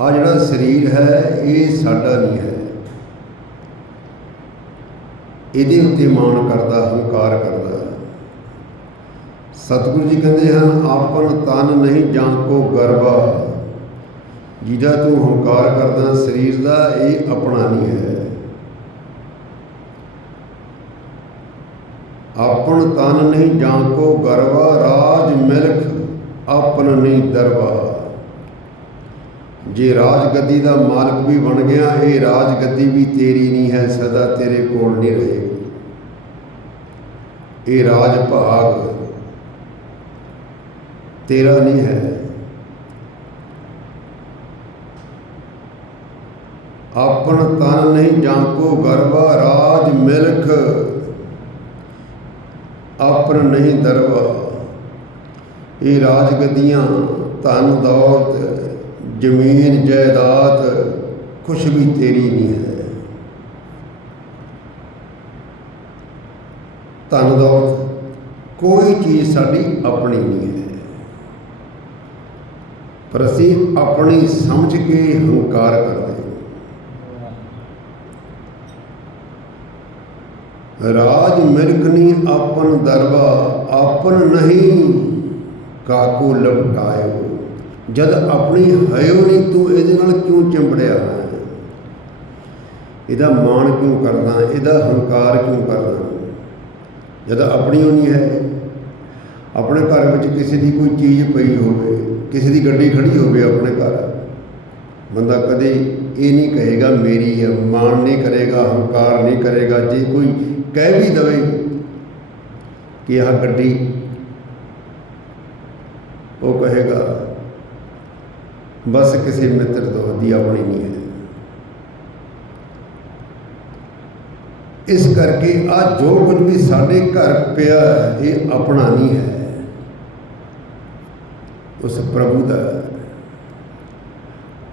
ਆ ਜਿਹੜਾ ਸਰੀਰ ਹੈ, ਇਹ ਸਾਡਾ ਨਹੀਂ ਹੈ। ਇਹਦੇ ਉੱਤੇ ਮਾਣ ਕਰਦਾ, ਹੰਕਾਰ ਕਰਦਾ ਸਤਿਗੁਰੂ ਜੀ ਕਹਿੰਦੇ ਹਨ, ਆਪਨ ਤਨ ਨਹੀਂ ਜਾਂ ਕੋ ਗਰਬਾ। ਜਿਹਦਾ ਤੂੰ ਹੰਕਾਰ ਕਰਦਾ, ਸਰੀਰ ਦਾ ਇਹ ਆਪਣਾ ਨਹੀਂ ਹੈ। ਆਪਨ ਤਨ ਨਹੀਂ ਜਾਂ ਕੋ ਗਰਬਾ, ਰਾਜ ਮਿਲਖ ਆਪਨ ਨਹੀਂ ਦਰਵਾ ਜੇ ਰਾਜ ਗੱਦੀ ਦਾ ਮਾਲਕ ਵੀ ਬਣ ਗਿਆ, ਇਹ ਰਾਜ ਗੱਦੀ ਵੀ ਤੇਰੀ ਨਹੀਂ ਹੈ, ਸਦਾ ਤੇਰੇ ਕੋਲ ਨਹੀਂ ਰਹੇਗੀ ਇਹ ਰਾਜ ਭਾਗ ਤੇਰਾ ਨਹੀਂ ਹੈ। ਆਪਣ ਤਨ ਨਹੀਂ ਜਾਂ ਕੋ ਗਰਵਾ ਰਾਜ ਮਿਲਖ ਆਪਣ ਨਹੀਂ ਦਰਵਾ ਇਹ ਰਾਜ ਗੱਦੀਆਂ ਧਨ ਦੌਲਤ ਜ਼ਮੀਨ ਜਾਇਦਾਦ ਕੁਛ ਵੀ ਤੇਰੀ ਨਹੀਂ ਹੈ। ਧਨ ਦੌਲਤ ਕੋਈ ਚੀਜ਼ ਸਾਡੀ ਆਪਣੀ ਨਹੀਂ ਹੈ। ਪਰ ਅਸੀਂ ਆਪਣੀ ਸਮਝ ਕੇ ਹੰਕਾਰ ਕਰਦੇ ਰਾਜ ਮਿਲਕਨੀ ਨਹੀਂ ਆਪਨ ਦਰਬਾ, ਆਪਨ ਨਹੀਂ, ਕਾਕੂ ਲਪਟਾਇਓ। ਜਦ ਆਪਣੀ ਹਯੋ ਨਹੀਂ, ਤੂੰ ਇਹਦੇ ਨਾਲ ਕਿਉਂ ਚਿੰਬੜਿਆ ਹੈ? ਇਹਦਾ ਮਾਣ ਕਿਉਂ ਕਰਦਾ ਇਹਦਾ ਹੰਕਾਰ ਕਿਉਂ ਕਰਦਾ ਜਦ ਆਪਣੀ ਨਹੀਂ ਹੈ, ਆਪਣੇ ਘਰ ਵਿੱਚ ਕਿਸੇ ਦੀ ਕੋਈ ਚੀਜ਼ ਪਈ ਹੋਵੇ, ਕਿਸੇ ਦੀ ਗੱਡੀ ਖੜੀ ਹੋਵੇ ਆਪਣੇ ਘਰ, ਬੰਦਾ ਕਦੇ ਇਹ ਨਹੀਂ ਕਹੇਗਾ, ਮੇਰੀ ਹੈ, ਮਾਣ ਨਹੀਂ ਕਰੇਗਾ, ਹੰਕਾਰ ਨਹੀਂ ਕਰੇਗਾ। ਜੇ ਕੋਈ ਕਹਿ ਵੀ ਦਵੇ ਕਿ ਆਹ ਗੱਡੀ, ਉਹ ਕਹੇਗਾ ਬਸ ਕਿਸੇ ਮਿੱਤਰ ਤੋਂ ਵੱਡੀ ਆਪਣੀ ਨਹੀਂ ਹੈ। ਇਸ ਕਰਕੇ ਆ ਜੋ ਕੁਝ ਵੀ ਸਾਡੇ ਘਰ ਪਿਆ ਇਹ ਆਪਣਾ ਨਹੀਂ ਹੈ। ਉਸ ਪ੍ਰਭੂ ਦਾ।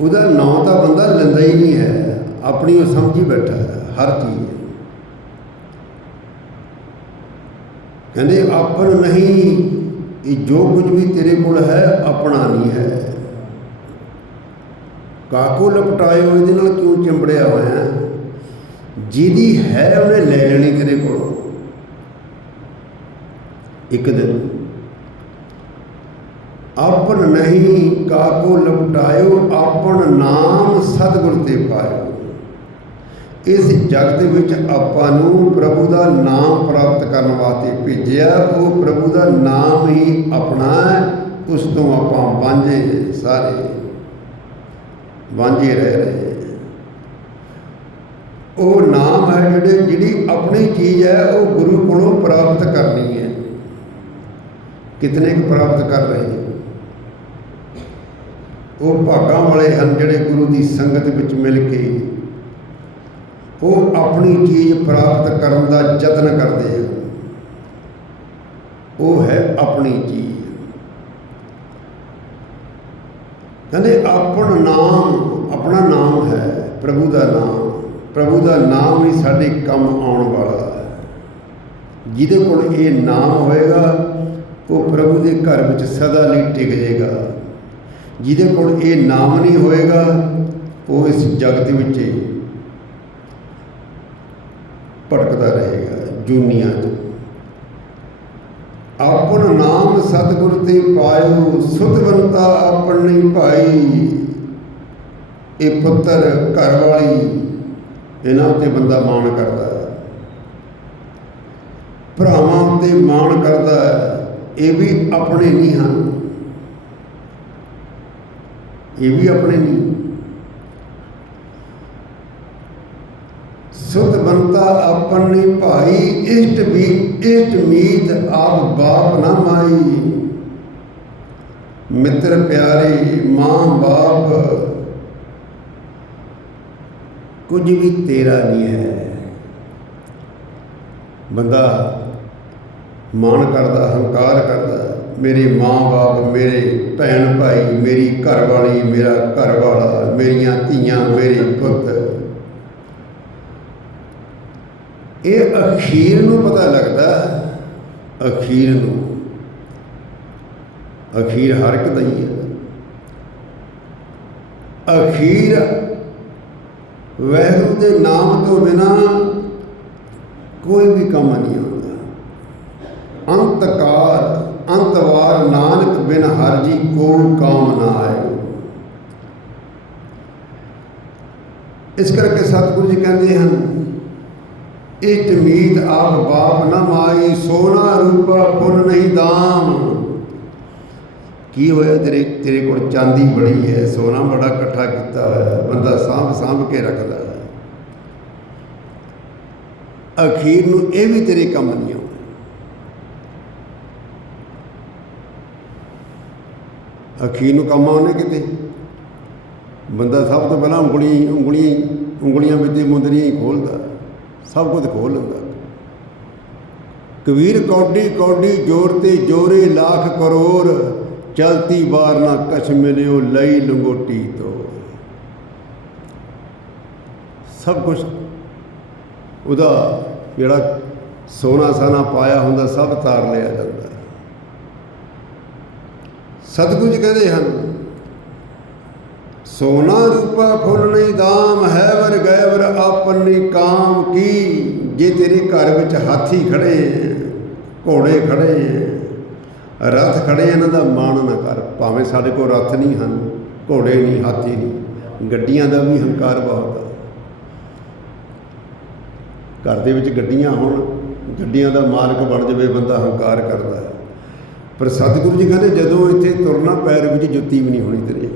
ਉਹਦਾ ਨਾਂ ਤਾਂ ਬੰਦਾ ਲੈਂਦਾ ਹੀ ਨਹੀਂ ਹੈ। ਆਪਣੀ ਉਹ ਸਮਝੀ ਬੈਠਾ ਹਰ ਚੀਜ਼। ਕਹਿੰਦੇ, ਆਪਨ ਨਹੀਂ, ਇਹ ਜੋ ਕੁਝ ਵੀ ਤੇਰੇ ਕੋਲ ਹੈ, ਆਪਣਾ ਨਹੀਂ ਹੈ। ਕਾਕੋ ਲਪਟਾਇਓ ਇਹਦੇ ਨਾਲ ਕਿਉਂ ਚਿੰਬੜਿਆ ਹੋਇਆ? ਜਿਹਦੀ ਹੈ ਉਹਨੇ ਲੈ ਲੈਣੀ ਤੇਰੇ ਕੋਲੋਂ? ਇੱਕ ਦਿਨ। ਆਪਨ ਨਹੀਂ ਕਾਕੋ ਲਪਟਾਇਓ, ਆਪਨ ਨਾਮ ਸਤਿਗੁਰ ਤੇ ਪਾਇਓ। ਇਸ ਜਗਤ ਦੇ ਵਿੱਚ ਆਪਾਂ ਨੂੰ ਪ੍ਰਭੂ ਦਾ ਨਾਮ ਪ੍ਰਾਪਤ ਕਰਨ ਵਾਸਤੇ ਭੇਜਿਆ, ਉਹ ਪ੍ਰਭੂ ਦਾ ਨਾਮ ਹੀ ਆਪਣਾ ਉਸ ਤੋਂ ਆਪਾਂ ਵਾਂਝੇ ਸਾਰੇ। ਵਾਂਝੇ ਰਹਿ ਰਹੇ ਉਹ ਨਾਮ ਹੈ ਜਿਹੜੇ ਜਿਹੜੀ ਆਪਣੀ ਚੀਜ਼ ਹੈ, ਉਹ ਗੁਰੂ ਕੋਲੋਂ ਪ੍ਰਾਪਤ ਕਰਨੀ ਹੈ। ਕਿਤਨੇ ਕੁ ਪ੍ਰਾਪਤ ਕਰ ਰਹੇ ਨੇ? ਉਹ ਭਾਗਾਂ ਵਾਲੇ ਹਨ ਜਿਹੜੇ ਗੁਰੂ ਦੀ ਸੰਗਤ ਵਿੱਚ ਮਿਲ ਕੇ ਉਹ ਆਪਣੀ ਚੀਜ਼ ਪ੍ਰਾਪਤ ਕਰਨ ਦਾ ਯਤਨ ਕਰਦੇ ਹਨ। ਉਹ ਹੈ ਆਪਣੀ ਚੀਜ਼। ਕਹਿੰਦੇ ਆਪਣ ਨਾਮ, ਆਪਣਾ ਨਾਮ ਹੈ ਪ੍ਰਭੂ ਦਾ ਨਾਮ। ਪ੍ਰਭੂ ਦਾ ਨਾਮ ਹੀ ਸਾਡੇ ਕੰਮ ਆਉਣ ਵਾਲਾ ਹੈ। ਜਿਹਦੇ ਕੋਲ ਇਹ ਨਾਮ ਹੋਏਗਾ, ਉਹ ਪ੍ਰਭੂ ਦੇ ਘਰ ਵਿੱਚ ਸਦਾ ਲਈ ਟਿਕ ਜਾਏਗਾ। ਜਿਹਦੇ ਕੋਲ ਇਹ ਨਾਮ ਨਹੀਂ ਹੋਏਗਾ, ਉਹ ਇਸ ਜਗਤ ਵਿੱਚ ਭਟਕਦਾ ਰਹੇਗਾ ਜੂਨੀਆਂ 'ਚ ਆਪਣ ਨਾਮ ਸਤਿਗੁਰ ਤੇ ਪਾਇਓ ਸੁਧਵੰਤਾ ਆਪਨ ਭਾਈ। ਇਹ ਪੁੱਤਰ ਘਰ ਵਾਲੀ ਇਹਨਾਂ ਉੱਤੇ ਬੰਦਾ ਮਾਣ ਕਰਦਾ ਹੈ। ਭਰਾਵਾਂ ਉੱਤੇ ਮਾਣ ਕਰਦਾ ਹੈ, ਇਹ ਵੀ ਆਪਣੇ ਨਹੀਂ ਹਨ। ਇਹ ਵੀ ਆਪਣੇ ਨਹੀਂ। ਸੁਧ ਬੰਤਾ ਆਪਨ ਭਾਈ, ਇਸ਼ਟ ਵੀ, ਇਸ਼ਟ ਮੀਤ ਆਪ ਬਾਪ ਨਾ ਮਾਈ। ਮਿੱਤਰ ਪਿਆਰੇ, ਮਾਂ ਬਾਪ, ਕੁਝ ਵੀ ਤੇਰਾ ਨਹੀਂ ਹੈ। ਬੰਦਾ ਮਾਣ ਕਰਦਾ, ਹੰਕਾਰ ਕਰਦਾ, ਮੇਰੇ ਮਾਂ-ਬਾਪ ਮੇਰੇ ਭੈਣ ਭਾਈ, ਮੇਰੀ ਘਰ ਵਾਲੀ ਮੇਰਾ ਘਰ ਵਾਲਾ ਮੇਰੀਆਂ ਧੀਆਂ, ਮੇਰੇ ਪੁੱਤ। ਇਹ ਅਖੀਰ ਨੂੰ ਪਤਾ ਲੱਗਦਾ ਅਖੀਰ ਨੂੰ। ਅਖੀਰ ਹਰ ਇੱਕ ਦਾ ਹੀ ਹੈ। ਅਖੀਰ ਵਹਿਰੂ ਦੇ ਨਾਮ ਤੋਂ ਬਿਨਾ ਕੋਈ ਵੀ ਕੰਮ ਨਹੀਂ ਹੁੰਦਾ। ਅੰਤਕਾਰ, ਅੰਤਵਾਰ ਨਾਨਕ ਬਿਨ ਹਰ ਜੀ ਕੋ ਕਾਮ ਨਾ ਆਏ। ਇਸ ਕਰਕੇ ਸਤਿਗੁਰੂ ਜੀ ਕਹਿੰਦੇ ਹਨ ਇਹ ਤਮੀਦ ਆਪ ਬਾਪ ਨਾ ਮਾਈ ਸੋਨਾ ਰੂਪਾ ਪੁੰਨ ਨਹੀਂ ਦਾਮ ਕੀ ਹੋਇਆ ਤੇਰੇ ਤੇਰੇ ਕੋਲ ਚਾਂਦੀ ਬੜੀ ਹੈ ਸੋਨਾ ਬੜਾ ਇਕੱਠਾ ਕੀਤਾ ਹੋਇਆ ਹੈ, ਬੰਦਾ ਸਾਂਭ ਸਾਂਭ ਕੇ ਰੱਖਦਾ ਹੈ। ਅਖੀਰ ਨੂੰ ਇਹ ਵੀ ਤੇਰੇ ਕੰਮ ਨਹੀਂ ਆਉਣਾ ਅਖੀਰ ਨੂੰ ਕੰਮ ਆਉਣੇ ਕਿਤੇ? ਬੰਦਾ ਸਭ ਤੋਂ ਪਹਿਲਾਂ ਉਂਗਲੀ ਉਂਗਲੀ ਉਂਗਲੀਆਂ ਵਿੱਚ ਮੁੰਦਰੀਆਂ ਹੀ ਖੋਲਦਾ ਸਭ ਕੁਝ ਖੋਲ ਲੈਂਦਾ ਕਬੀਰ ਕੌਡੀ ਕੌਡੀ ਜੋਰ ਤੇ ਜੋਰੇ ਲੱਖ ਕਰੋੜ, ਚਲਤੀ ਬਾਰ ਨਾ ਕਛ ਮਿਲਿਓ ਲਈ ਲੰਗੋਟੀ ਤੋਂ ਸਭ ਕੁਝ ਉਹਦਾ ਜਿਹੜਾ ਸੋਨਾ ਸਾਨਾ ਪਾਇਆ ਹੁੰਦਾ ਸਭ ਤਾਰ ਲਿਆ ਜਾਂਦਾ ਹੈ। ਸਤਿਗੁਰੂ ਜੀ ਕਹਿੰਦੇ ਹਨ ਸੋਨਾ ਰੂਪਾ ਫੁੱਲ ਨਹੀਂ ਦਾਮ ਹੈ ਵਰ ਗਏ ਵਰ ਕਾਮ ਕੀ? ਜੇ ਤੇਰੇ ਘਰ ਵਿੱਚ ਹਾਥੀ ਖੜੇ ਘੋੜੇ ਖੜੇ ਹੈ, ਰਥ ਖੜੇ ਇਹਨਾਂ ਦਾ ਮਾਣ ਨਾ ਕਰ। ਭਾਵੇਂ ਸਾਡੇ ਕੋਲ ਰਥ ਨਹੀਂ ਹਨ ਘੋੜੇ ਨਹੀਂ ਹਾਥੀ ਨਹੀਂ ਗੱਡੀਆਂ ਦਾ ਵੀ ਹੰਕਾਰ ਬਹੁਤ ਹੈ ਘਰ ਦੇ ਵਿੱਚ ਗੱਡੀਆਂ ਹੋਣ ਗੱਡੀਆਂ ਦਾ ਮਾਲਕ ਬਣ ਜਾਵੇ ਬੰਦਾ ਹੰਕਾਰ ਕਰਦਾ ਹੈ। ਪਰ ਸਤਿਗੁਰੂ ਜੀ ਕਹਿੰਦੇ ਜਦੋਂ ਇੱਥੇ ਤੁਰਨਾ ਪੈਰ ਵਿੱਚ ਜੁੱਤੀ ਵੀ ਨਹੀਂ ਹੋਣੀ ਤੇਰੇ।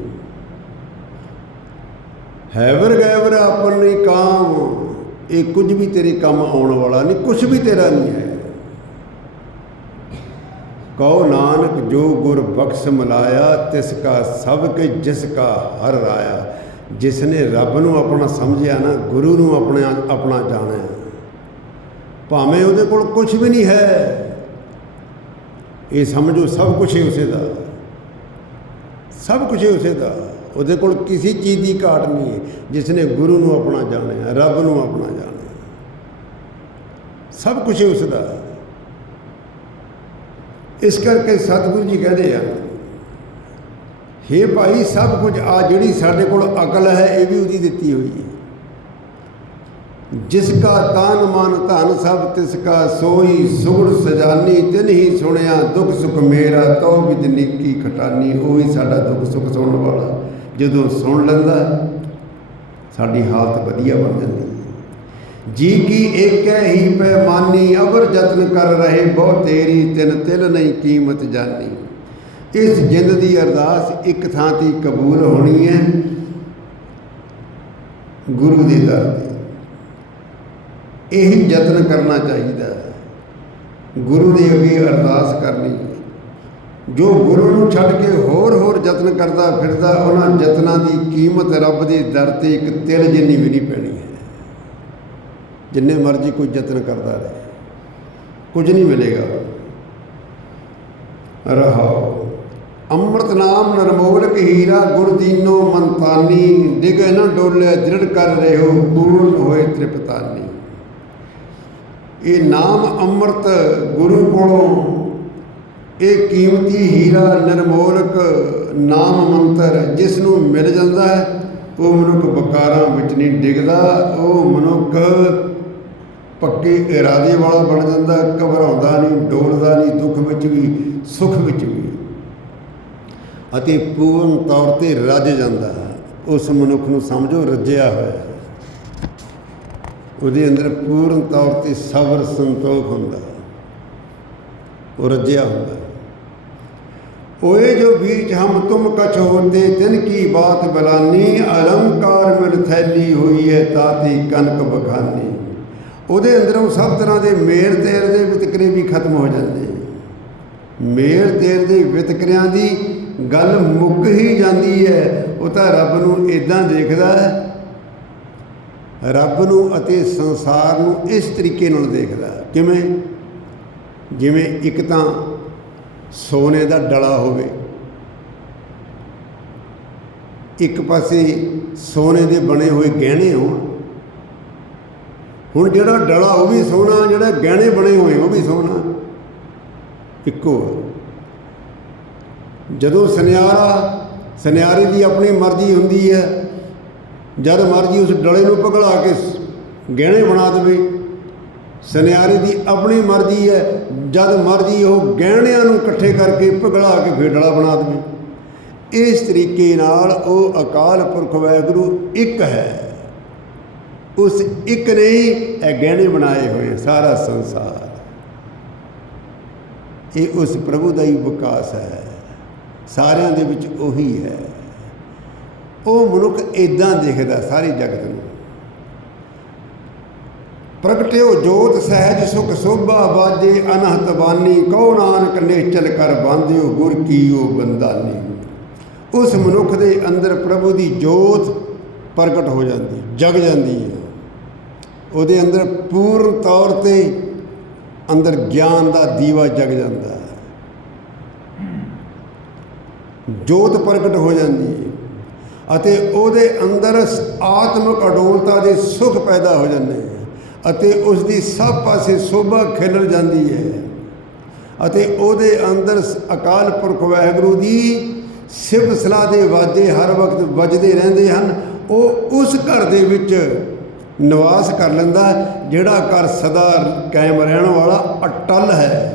ਹੈਵਰ ਗੈਵਰ ਆਪਣੀ ਕਾਮ। ਇਹ ਕੁਝ ਵੀ ਤੇਰੇ ਕੰਮ ਆਉਣ ਵਾਲਾ ਨਹੀਂ ਕੁਝ ਵੀ ਤੇਰਾ ਨਹੀਂ ਹੈ। ਕਹੋ ਨਾਨਕ, ਜੋ ਗੁਰ ਬਖਸ਼ ਮਲਾਇਆ, ਤਿਸ ਕਾ ਸਭ ਕੇ ਜਿਸ ਕਾ ਹਰ ਰਾਇਆ ਜਿਸ ਨੇ ਰੱਬ ਨੂੰ ਆਪਣਾ ਸਮਝਿਆ ਨਾ, ਗੁਰੂ ਨੂੰ ਆਪਣੇ ਆਪਣਾ ਜਾਣਿਆ। ਭਾਵੇਂ ਉਹਦੇ ਕੋਲ ਕੁਝ ਵੀ ਨਹੀਂ ਹੈ। ਇਹ ਸਮਝੋ, ਸਭ ਕੁਝ ਹੀ ਉਸੇ ਦਾ। ਸਭ ਕੁਝ ਹੀ ਉਸੇ ਦਾ। ਉਹਦੇ ਕੋਲ ਕਿਸੇ ਚੀਜ਼ ਦੀ ਘਾਟ ਨਹੀਂ ਹੈ ਜਿਸ ਨੇ ਗੁਰੂ ਨੂੰ ਆਪਣਾ ਜਾਣਿਆ, ਰੱਬ ਨੂੰ ਆਪਣਾ ਜਾਣਿਆ। ਸਭ ਕੁਝ ਹੀ ਉਸ ਦਾ ਇਸ ਕਰਕੇ ਸਤਿਗੁਰੂ ਜੀ ਕਹਿੰਦੇ ਆ, ਹੇ ਭਾਈ, ਸਭ ਕੁਝ ਆ ਜਿਹੜੀ ਸਾਡੇ ਕੋਲ ਅਕਲ ਹੈ, ਇਹ ਵੀ ਉਹਦੀ ਦਿੱਤੀ ਹੋਈ ਹੈ। ਜਿਸ ਕਾ ਤਨ ਮਨ ਧਨ ਸਭ, ਤਿਸ ਕਾ ਸੋਈ ਸੁਗੜ ਸਜਾਨੀ, ਤਿਨ ਹੀ ਸੁਣਿਆ ਦੁੱਖ ਸੁਖ ਮੇਰਾ ਤੋ ਵਿਦ ਨੀਕੀ ਖਟਾਨੀ, ਉਹ ਹੀ ਸਾਡਾ ਦੁੱਖ ਸੁਖ ਸੁਣਨ ਵਾਲਾ। ਜਦੋਂ ਸੁਣ ਲੈਂਦਾ ਸਾਡੀ ਹਾਲਤ ਵਧੀਆ ਬਣ ਜਾਂਦੀ ਜੀ ਕੀ ਏਕੈ ਹੀ ਪੈਮਾਨੀ, ਅਵਰ ਯਤਨ ਕਰ ਰਹੇ ਬਹੁ ਤੇਰੀ, ਤਿਨ ਤਿਲ ਨਹੀਂ ਕੀਮਤ ਜਾਨੀ। ਇਸ ਜਿੰਦ ਦੀ ਅਰਦਾਸ ਇੱਕ ਥਾਂ ਤੇ ਕਬੂਲ ਹੋਣੀ ਹੈ, ਗੁਰੂ ਦੇ ਦਰ ਤੇ। ਇਹੀ ਯਤਨ ਕਰਨਾ ਚਾਹੀਦਾ ਗੁਰੂ ਦੇ ਅੱਗੇ ਅਰਦਾਸ ਕਰਨੀ ਜੋ ਗੁਰੂ ਨੂੰ ਛੱਡ ਕੇ ਹੋਰ ਹੋਰ ਯਤਨ ਕਰਦਾ ਫਿਰਦਾ, ਉਹਨਾਂ ਯਤਨਾਂ ਦੀ ਕੀਮਤ ਰੱਬ ਦੇ ਦਰ ਤੇ ਇੱਕ ਤਿਲ ਜਿੰਨੀ ਵੀ ਨਹੀਂ ਪੈਣੀ ਹੈ। ਜਿੰਨੇ ਮਰਜ਼ੀ ਕੋਈ ਯਤਨ ਕਰਦਾ ਰਹੇ। ਕੁਝ ਨਹੀਂ ਮਿਲੇਗਾ। ਰਹਾਓ। ਅੰਮ੍ਰਿਤ ਨਾਮ ਨਰਮੋਲਕ ਹੀਰਾ ਗੁਰਦੀਨੋ ਮੰਤਾਨੀ, ਡਿਗੇ ਨਾ ਡੋਲੇ, ਦ੍ਰਿੜ ਕਰ ਰਹੇ ਰਹਿਓ ਪੂਰਨ ਹੋਏ ਤ੍ਰਿਪਤਾਨੀ। ਇਹ ਨਾਮ ਅੰਮ੍ਰਿਤ ਗੁਰੂ ਕੋਲੋਂ ਇਹ ਕੀਮਤੀ ਹੀਰਾ ਨਿਰਮੋਲਕ ਨਾਮ ਮੰਤਰ ਜਿਸ ਨੂੰ ਮਿਲ ਜਾਂਦਾ ਹੈ, ਉਹ ਮਨੁੱਖ ਬਕਾਰਾਂ ਵਿੱਚ ਨਹੀਂ ਡਿੱਗਦਾ, ਉਹ ਮਨੁੱਖ ਪੱਕੇ ਇਰਾਦੇ ਵਾਲਾ ਬਣ ਜਾਂਦਾ, ਘਬਰਾਉਂਦਾ ਨਹੀਂ, ਡੋਲਦਾ ਨਹੀਂ, ਦੁੱਖ ਵਿੱਚ ਵੀ, ਸੁੱਖ ਵਿੱਚ ਵੀ। ਅਤੇ ਪੂਰਨ ਤੌਰ ਤੇ ਰੱਜ ਜਾਂਦਾ ਹੈ। ਉਸ ਮਨੁੱਖ ਨੂੰ ਸਮਝੋ, ਰੱਜਿਆ ਹੋਇਆ ਹੈ। ਉਹਦੇ ਅੰਦਰ ਪੂਰਨ ਤੌਰ ਤੇ ਸਬਰ ਸੰਤੋਖ ਹੁੰਦਾ ਹੈ। ਉਹ ਰੱਜਿਆ ਹੁੰਦਾ ਹੈ ओए जो बीच हम तुम कछ होते तिन की बात बलानी अलंकार मिल थैली हुई है ताती कनक बखानी ਉਹਦੇ ਅੰਦਰੋਂ ਸਭ ਤਰ੍ਹਾਂ ਦੇ ਮੇਰ ਤੇਰ ਦੇ ਵਿਤਕਰੇ ਵੀ ਖਤਮ ਹੋ ਜਾਂਦੇ ਮੇਰ ਤੇਰ ਦੇ ਵਿਤਕਰਿਆਂ ਦੀ ਗੱਲ ਮੁੱਕ ਹੀ ਜਾਂਦੀ ਹੈ ਉਹ ਤਾਂ ਰੱਬ ਨੂੰ ਇਦਾਂ ਦੇਖਦਾ ਹੈ ਰੱਬ ਨੂੰ ਅਤੇ ਸੰਸਾਰ ਨੂੰ ਇਸ ਤਰੀਕੇ ਨਾਲ ਦੇਖਦਾ ਹੈ। ਕਿਵੇਂ ਜਿਵੇਂ ਇੱਕ ਤਾਂ ਸੋਨੇ ਦਾ ਡਲਾ ਹੋਵੇ, ਇੱਕ ਪਾਸੇ ਸੋਨੇ ਦੇ ਬਣੇ ਹੋਏ ਗਹਿਣੇ ਹੋਣ ਹੁਣ ਜਿਹੜਾ ਡਲਾ ਉਹ ਵੀ ਸੋਨਾ, ਜਿਹੜਾ ਗਹਿਣੇ ਬਣੇ ਹੋਏ ਉਹ ਵੀ ਸੋਨਾ ਇੱਕੋ ਹੈ। ਜਦੋਂ ਸੁਨਿਆਰਾ, ਸੁਨਿਆਰੇ ਦੀ ਆਪਣੀ ਮਰਜ਼ੀ ਹੁੰਦੀ ਹੈ, ਜਦ ਮਰਜ਼ੀ ਉਸ ਡਲੇ ਨੂੰ ਪਗਲਾ ਕੇ ਗਹਿਣੇ ਬਣਾ ਦੇਵੇ ਸੁਨਿਆਰੇ ਦੀ ਆਪਣੀ ਮਰਜ਼ੀ ਹੈ, ਜਦ ਮਰਜ਼ੀ ਉਹ ਗਹਿਣਿਆਂ ਨੂੰ ਇਕੱਠੇ ਕਰਕੇ ਪਗਲਾ ਕੇ ਫੇਡਲਾ ਬਣਾ ਦੇਵੇ। ਇਸ ਤਰੀਕੇ ਨਾਲ ਉਹ ਅਕਾਲ ਪੁਰਖ ਵਾਹਿਗੁਰੂ ਇੱਕ ਹੈ। ਉਸ ਇੱਕ ਨੇ ਹੀ ਇਹ ਗਹਿਣੇ ਬਣਾਏ ਹੋਏ ਸਾਰਾ ਸੰਸਾਰ। ਇਹ ਉਸ ਪ੍ਰਭੂ ਦਾ ਹੀ ਵਿਕਾਸ ਹੈ, ਸਾਰਿਆਂ ਦੇ ਵਿੱਚ ਉਹੀ ਹੈ। ਉਹ ਮਨੁੱਖ ਇਦਾਂ ਦੇਖਦਾ, ਸਾਰੇ ਜਗਤ ਨੂੰ। ਪ੍ਰਗਟਿਓ ਜੋਤ ਸਹਿਜ ਸੁਖ ਸੋਭਾ ਬਾਜੇ, ਅਨਹਤ ਬਾਨੀ, ਕਉ ਨਾਨਕ ਨੇਚਲ ਕਰ ਬਾਂਧਿਓ ਗੁਰ ਕੀਓ ਬੰਦਾਨੀ। ਉਸ ਮਨੁੱਖ ਦੇ ਅੰਦਰ ਪ੍ਰਭੂ ਦੀ ਜੋਤ ਪ੍ਰਗਟ ਹੋ ਜਾਂਦੀ, ਜਗ ਜਾਂਦੀ ਹੈ। ਉਹਦੇ ਅੰਦਰ ਪੂਰਨ ਤੌਰ ਤੇ ਅੰਦਰ ਗਿਆਨ ਦਾ ਦੀਵਾ ਜਗ ਜਾਂਦਾ ਹੈ। ਜੋਤ ਪ੍ਰਗਟ ਹੋ ਜਾਂਦੀ ਹੈ ਅਤੇ ਉਹਦੇ ਅੰਦਰ ਸ- ਆਤਮਿਕ ਅਡੋਲਤਾ ਦੇ ਸੁਖ ਪੈਦਾ ਹੋ ਜਾਂਦੇ ਅਤੇ ਉਸ ਦੀ ਸਭ ਪਾਸੇ ਸੋਭਾ ਖਿਲਰ ਜਾਂਦੀ ਹੈ ਅਤੇ ਉਹਦੇ ਅੰਦਰ ਅਕਾਲ ਪੁਰਖ ਵਾਹਿਗੁਰੂ ਦੀ ਸਿਫਤ ਸਲਾਹ ਦੇ ਵਾਜੇ ਹਰ ਵਕਤ ਵੱਜਦੇ ਰਹਿੰਦੇ ਹਨ। ਉਹ ਉਸ ਘਰ ਦੇ ਵਿੱਚ ਨਿਵਾਸ ਕਰ ਲੈਂਦਾ ਜਿਹੜਾ ਘਰ ਸਦਾ ਕਾਇਮ ਰਹਿਣ ਵਾਲਾ ਅਟਲ ਹੈ।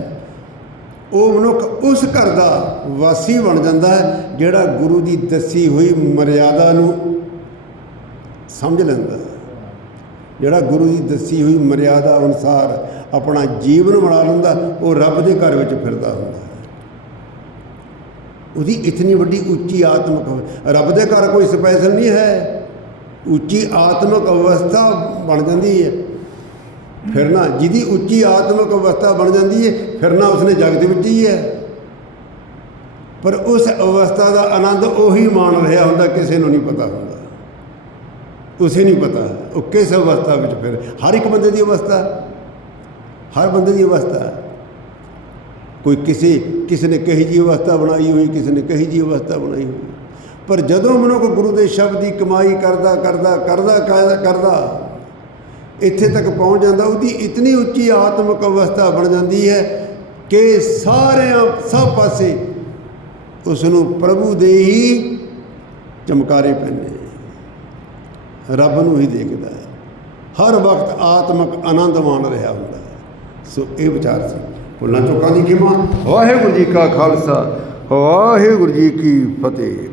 ਉਹ ਮਨੁੱਖ ਉਸ ਘਰ ਦਾ ਵਾਸੀ ਬਣ ਜਾਂਦਾ ਹੈ, ਜਿਹੜਾ ਗੁਰੂ ਦੀ ਦੱਸੀ ਹੋਈ ਮਰਿਆਦਾ ਨੂੰ ਸਮਝ ਲੈਂਦਾ ਹੈ। ਜਿਹੜਾ ਗੁਰੂ ਦੀ ਦੱਸੀ ਹੋਈ ਮਰਿਆਦਾ ਅਨੁਸਾਰ ਆਪਣਾ ਜੀਵਨ ਬਣਾ ਲੈਂਦਾ, ਉਹ ਰੱਬ ਦੇ ਘਰ ਵਿੱਚ ਫਿਰਦਾ ਹੁੰਦਾ ਹੈ। ਉਹਦੀ ਇਤਨੀ ਵੱਡੀ ਉੱਚੀ ਆਤਮਿਕ ਰੱਬ ਦੇ ਘਰ ਕੋਈ ਸਪੈਸ਼ਲ ਨਹੀਂ ਹੈ। ਉੱਚੀ ਆਤਮਿਕ ਅਵਸਥਾ ਬਣ ਜਾਂਦੀ ਹੈ। ਫਿਰਨਾ, ਜਿਹਦੀ ਉੱਚੀ ਆਤਮਿਕ ਅਵਸਥਾ ਬਣ ਜਾਂਦੀ ਹੈ, ਫਿਰਨਾ ਉਸਨੇ ਜਗ ਦੇ ਵਿੱਚ ਹੀ ਹੈ। ਪਰ ਉਸ ਅਵਸਥਾ ਦਾ ਆਨੰਦ ਉਹੀ ਮਾਣ ਰਿਹਾ ਹੁੰਦਾ, ਕਿਸੇ ਨੂੰ ਨਹੀਂ ਪਤਾ ਹੁੰਦਾ। ਉਸੇ ਨਹੀਂ ਪਤਾ। ਉਹ ਕਿਸ ਅਵਸਥਾ ਵਿੱਚ ਫਿਰ? ਹਰ ਇੱਕ ਬੰਦੇ ਦੀ ਅਵਸਥਾ। ਹਰ ਬੰਦੇ ਦੀ ਅਵਸਥਾ। ਕੋਈ ਕਿਸੇ ਕਿਸੇ ਨੇ ਕਹੀ ਜੀ ਅਵਸਥਾ ਬਣਾਈ ਹੋਈ, ਕਿਸੇ ਨੇ ਕਹੀ ਜੀ ਅਵਸਥਾ ਬਣਾਈ ਹੋਈ। ਪਰ ਜਦੋਂ ਮਨੁੱਖ ਗੁਰੂ ਦੇ ਸ਼ਬਦ ਦੀ ਕਮਾਈ ਕਰਦਾ ਕਰਦਾ ਕਰਦਾ ਕਰਦਾ ਕਰਦਾ, ਇੱਥੇ ਤੱਕ ਪਹੁੰਚ ਜਾਂਦਾ, ਉਹਦੀ ਇਤਨੀ ਉੱਚੀ ਆਤਮਿਕ ਅਵਸਥਾ ਬਣ ਜਾਂਦੀ ਹੈ ਕਿ ਸਾਰਿਆਂ, ਸਭ ਪਾਸੇ ਉਸ ਨੂੰ ਪ੍ਰਭੂ ਦੇ ਹੀ ਚਮਕਾਰੇ ਪੈਂਦੇ ਰੱਬ ਨੂੰ ਹੀ ਦੇਖਦਾ ਹੈ। ਹਰ ਵਕਤ ਆਤਮਕ ਆਨੰਦ ਮਾਣ ਰਿਹਾ ਹੁੰਦਾ ਹੈ। ਸੋ ਇਹ ਵਿਚਾਰ ਸੀ। ਭੁੱਲਾਂ ਚੁੱਕਾਂ ਦੀ ਖਿਮਾ। ਵਾਹਿਗੁਰੂ ਜੀ ਕਾ ਖਾਲਸਾ, ਵਾਹਿਗੁਰੂ ਜੀ ਕੀ ਫਤਿਹ।